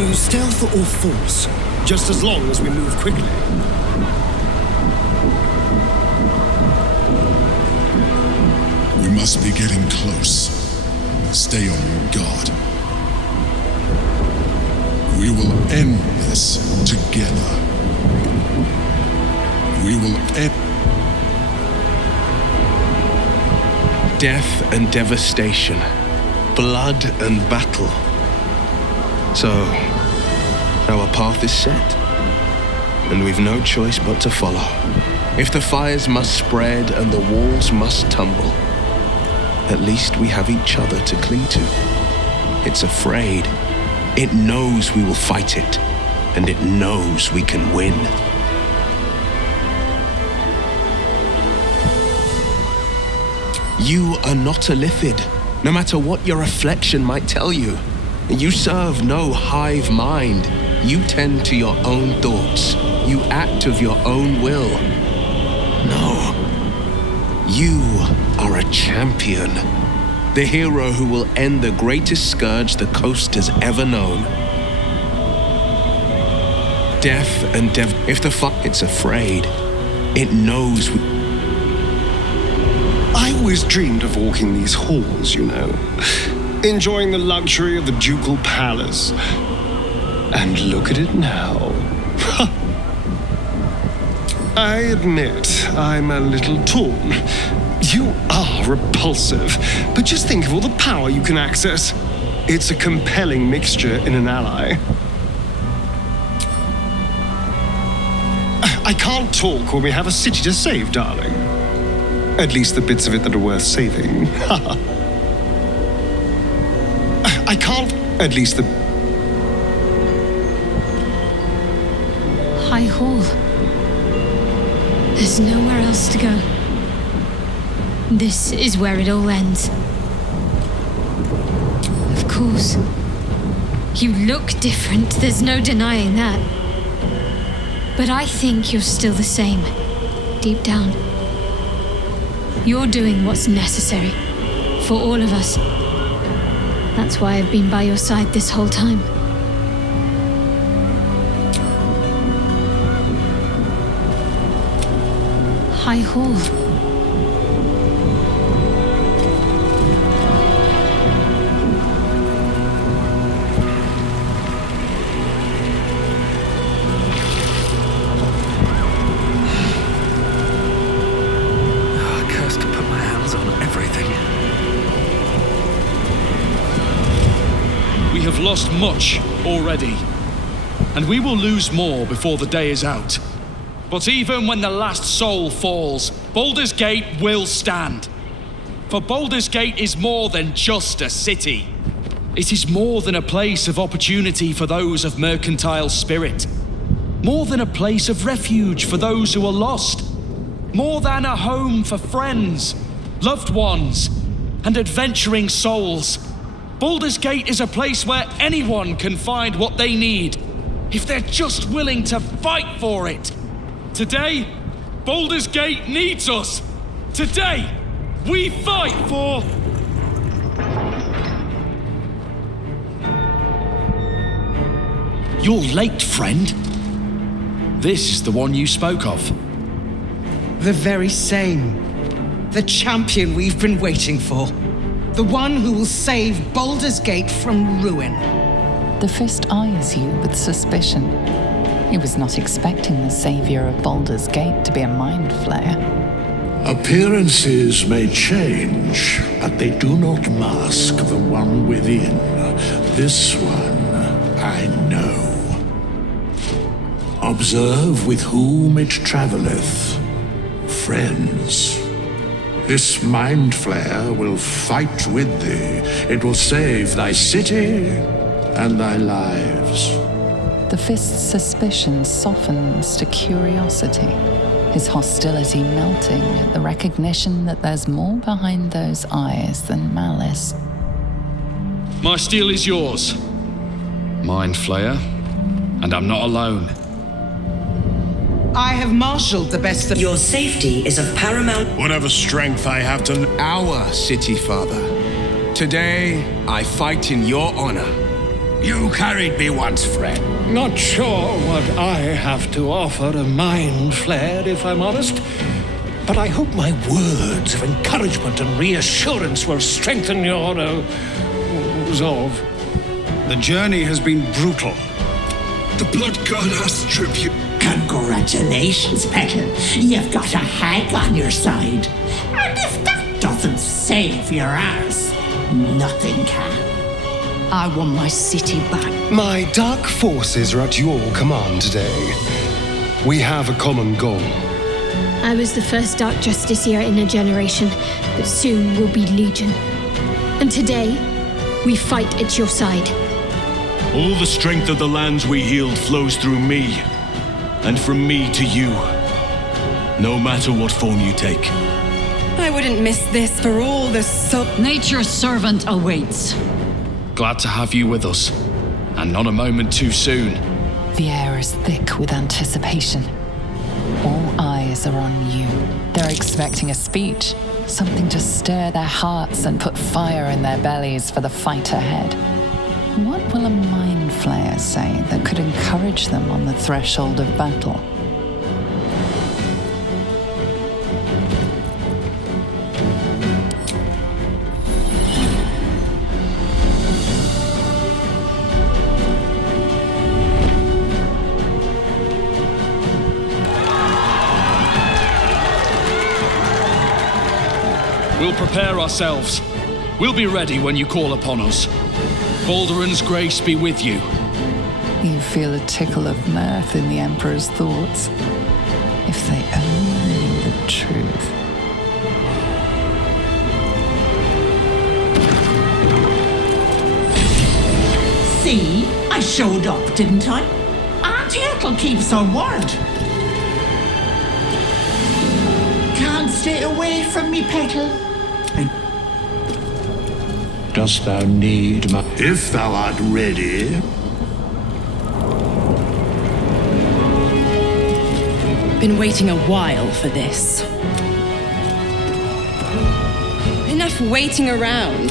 use stealth or force, just as long as we move quickly. We must be getting close. Stay on your guard. We will end this together. We will end... Death and devastation, blood and battle. So, our path is set, and we've no choice but to follow. If the fires must spread and the walls must tumble, at least we have each other to cling to. It's afraid. It knows we will fight it, and it knows we can win. You are not Illithid, no matter what your reflection might tell you. You serve no hive mind. You tend to your own thoughts. You act of your own will. No. You are a champion. The hero who will end the greatest scourge the coast has ever known. Death and if the it's afraid, it knows we... I always dreamed of walking these halls, you know, enjoying the luxury of the ducal palace. And look at it now. I admit, I'm a little torn. You are repulsive, but just think of all the power you can access. It's a compelling mixture in an ally. I can't talk when we have a city to save, darling. At least the bits of it that are worth saving. I can't... At least the... High Hall. There's nowhere else to go. This is where it all ends. Of course. You look different, there's no denying that. But I think you're still the same, deep down. You're doing what's necessary, for all of us. That's why I've been by your side this whole time. High Hall. Cursed to put my hands on everything. We have lost much already, and we will lose more before the day is out. But even when the last soul falls, Baldur's Gate will stand. For Baldur's Gate is more than just a city. It is more than a place of opportunity for those of mercantile spirit. More than a place of refuge for those who are lost. More than a home for friends, loved ones, and adventuring souls. Baldur's Gate is a place where anyone can find what they need, if they're just willing to fight for it. Today, Baldur's Gate needs us. Today, we fight for... You're late, friend. This is the one you spoke of. The very same. The champion we've been waiting for. The one who will save Baldur's Gate from ruin. The Fist eyes you with suspicion. He was not expecting the savior of Baldur's Gate to be a mind flayer. Appearances may change, but they do not mask the one within. This one I know. Observe with whom it travelleth. Friends. This mind flayer will fight with thee. It will save thy city and thy lives. The Fist's suspicion softens to curiosity, his hostility melting at the recognition that there's more behind those eyes than malice. My steel is yours, Mind Flayer, and I'm not alone. I have marshaled the best of... Your safety is of paramount... Whatever strength I have to... Our city, Father. Today, I fight in your honor. You carried me once, friend. Not sure what I have to offer a mind flare, if I'm honest. But I hope my words of encouragement and reassurance will strengthen your resolve. The journey has been brutal. The blood god asks tribute. Congratulations, Petal. You've got a hag on your side. And if that doesn't save your arse, nothing can. I want my city back. My dark forces are at your command today. We have a common goal. I was the first Dark Justiciar in a generation, but soon will be Legion. And today, we fight at your side. All the strength of the lands we healed flows through me, and from me to you, no matter what form you take. I wouldn't miss this for all the Nature's servant awaits. Glad to have you with us, and not a moment too soon. The air is thick with anticipation. All eyes are on you. They're expecting a speech, something to stir their hearts and put fire in their bellies for the fight ahead. What will a mind flayer say that could encourage them on the threshold of battle? We'll prepare ourselves. We'll be ready when you call upon us. Balduran's grace be with you. You feel a tickle of mirth in the Emperor's thoughts. If they only knew the truth. See? I showed up, didn't I? Auntie Ethel keeps her word. Can't stay away from me, Petal. Dost thou need my... If thou art ready... Been waiting a while for this. Enough waiting around.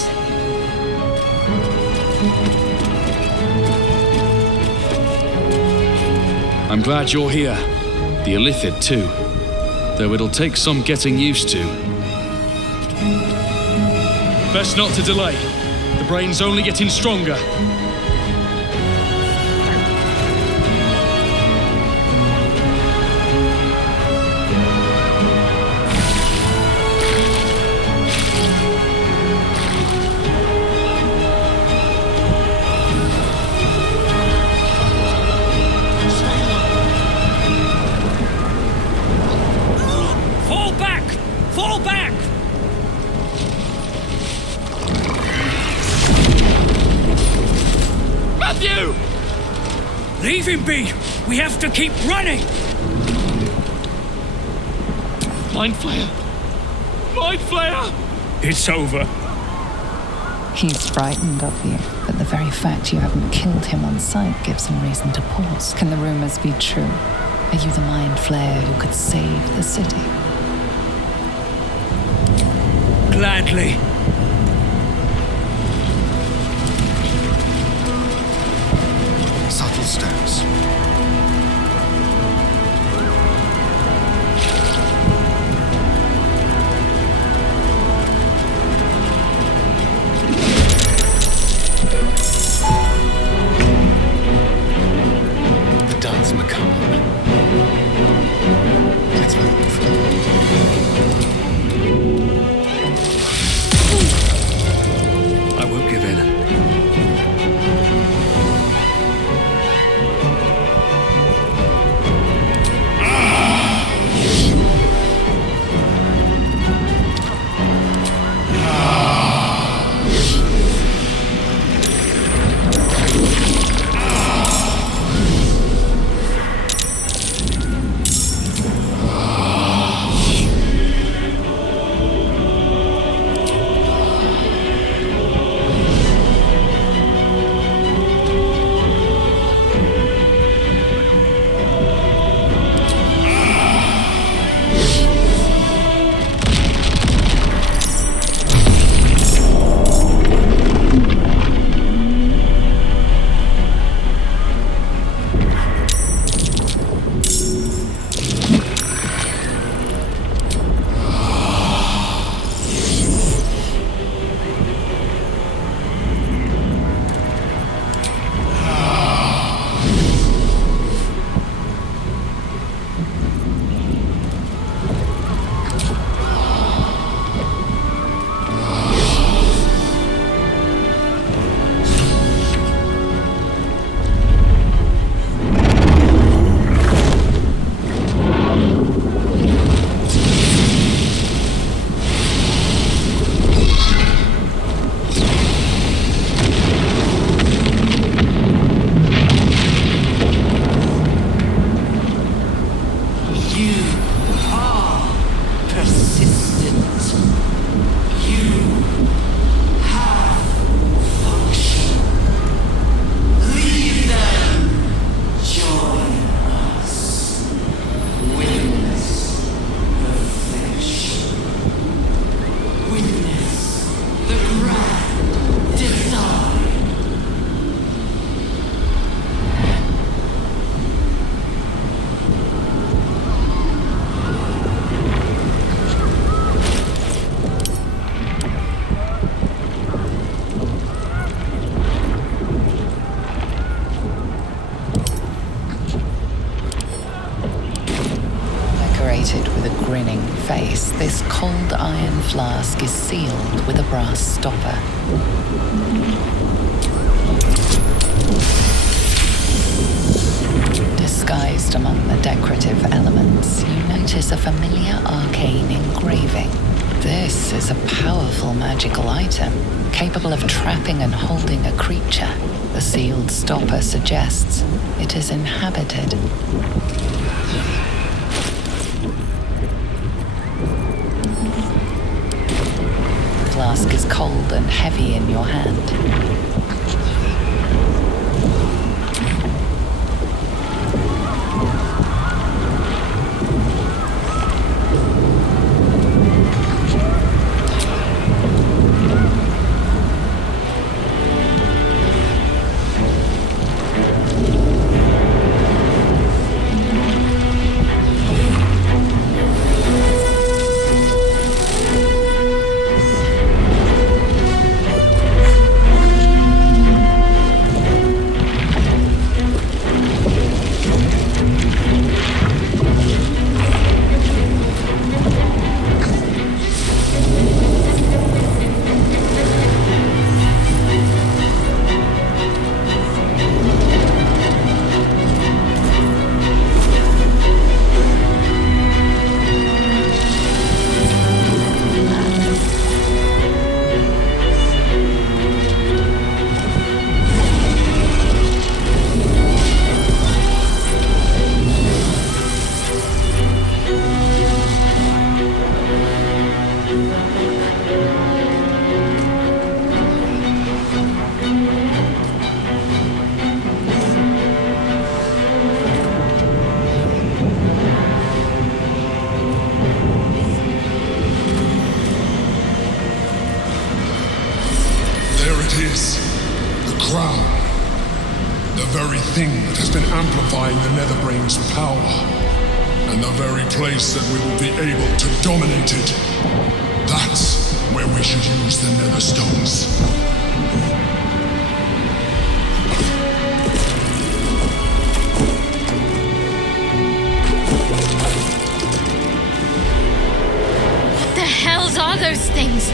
I'm glad you're here. The Illithid, too. Though it'll take some getting used to. Best not to delay. The brain's only getting stronger. Fall back! Fall back! Matthew! Leave him be! We have to keep running! Mind Flayer! Mind Flayer! It's over. He's frightened of you, but the very fact you haven't killed him on sight gives him reason to pause. Can the rumors be true? Are you the mind flayer who could save the city? Gladly. Subtle steps. The dance macabre. Let's move. Decorated with a grinning face, this cold iron flask is sealed with a brass stopper. Disguised among the decorative elements, you notice a familiar arcane engraving. This is a powerful magical item, capable of trapping and holding a creature. The sealed stopper suggests it is inhabited. The flask is cold and heavy in your hand. Amplifying the Netherbrain's power, and the very place that we will be able to dominate it. That's where we should use the Netherstones. What the hells are those things?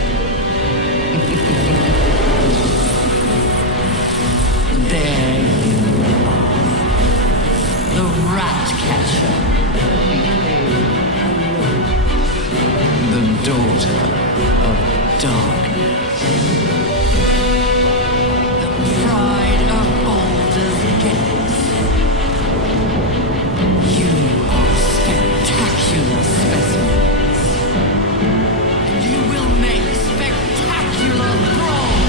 There you are. The rat catcher. The daughter of darkness. The pride of Baldur's Gate. You are spectacular specimens. You will make spectacular thralls.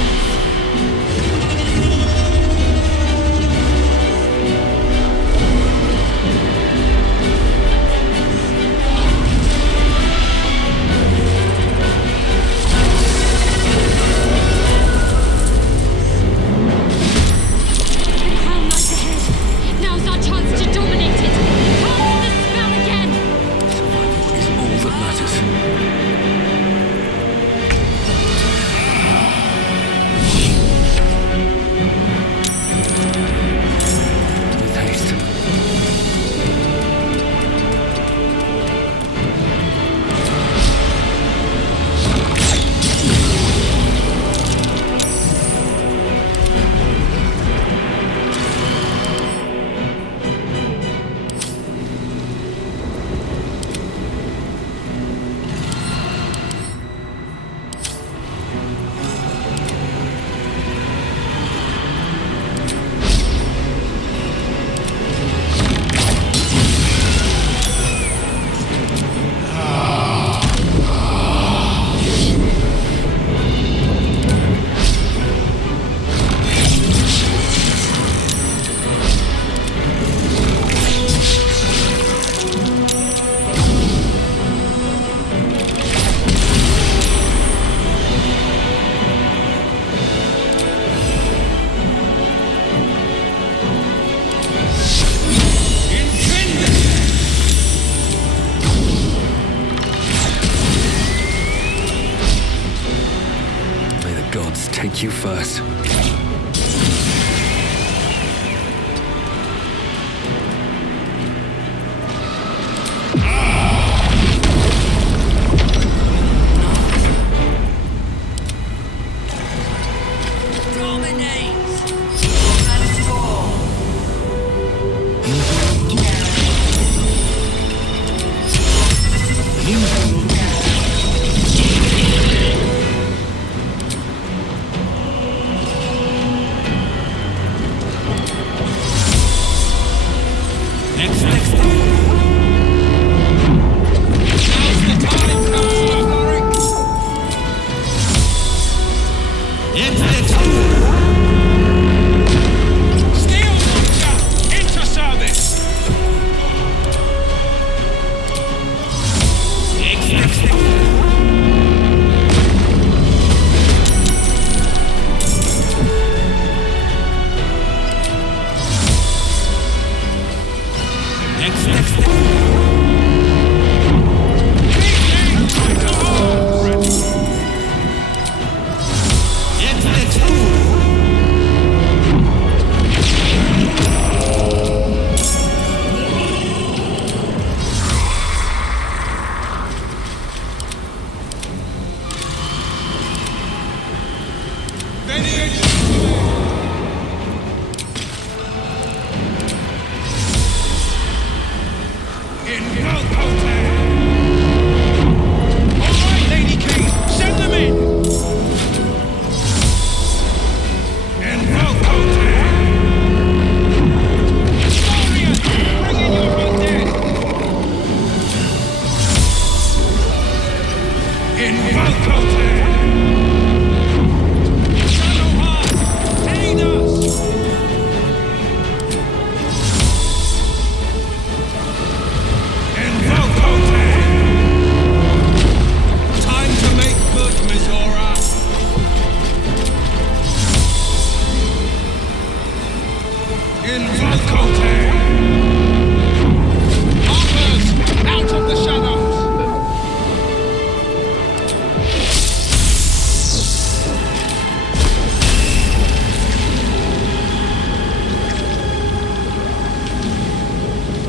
Take you first.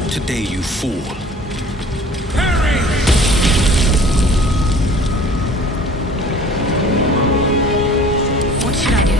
Today, you fool. What should I do?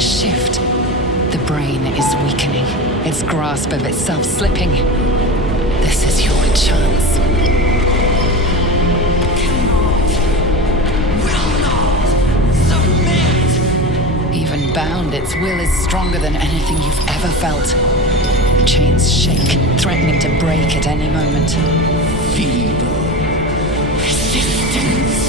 sudden shift. The brain is weakening, its grasp of itself slipping. This is your chance. Even bound, its will is stronger than anything you've ever felt. The chains shake, threatening to break at any moment. Feeble resistance.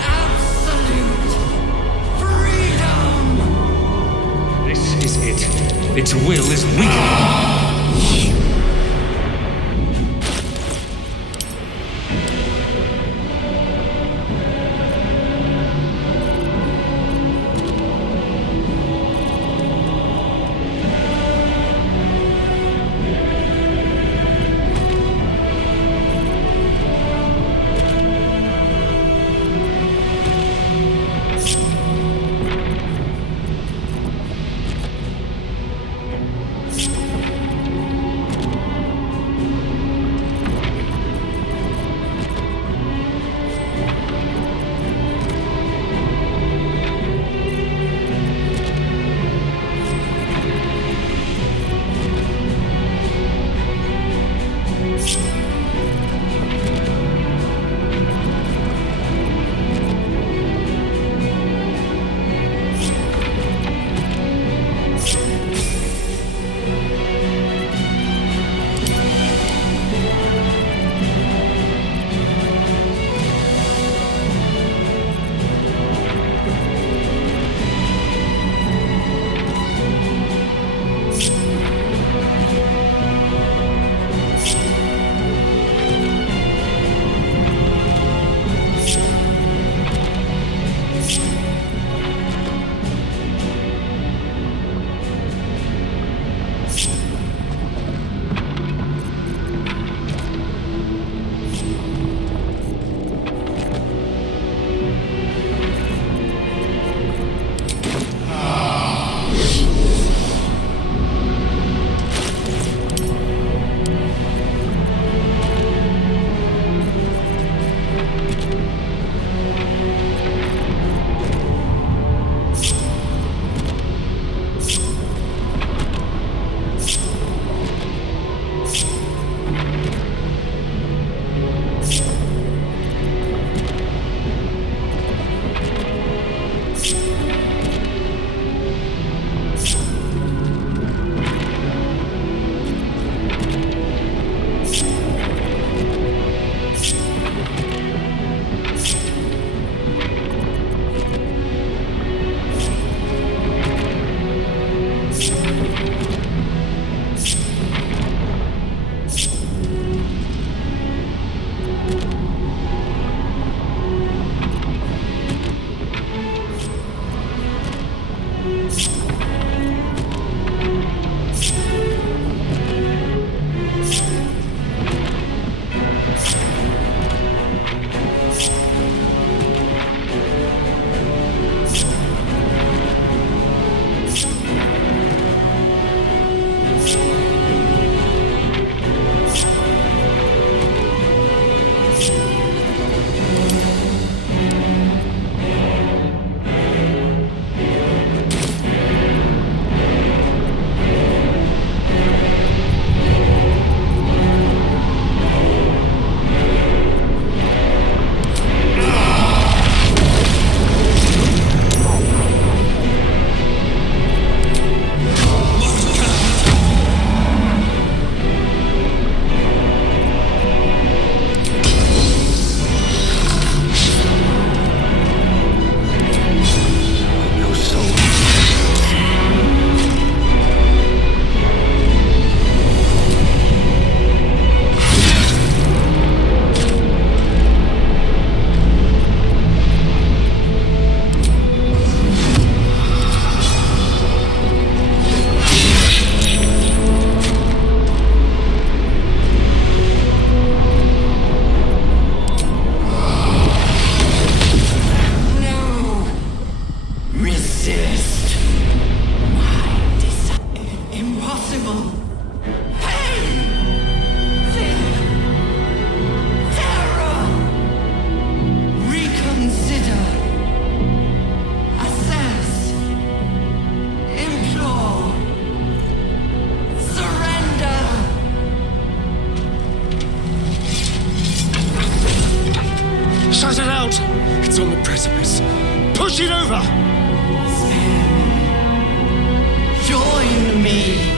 Absolute freedom. This is it. Its will is weak. precipice. Push it over! Join me.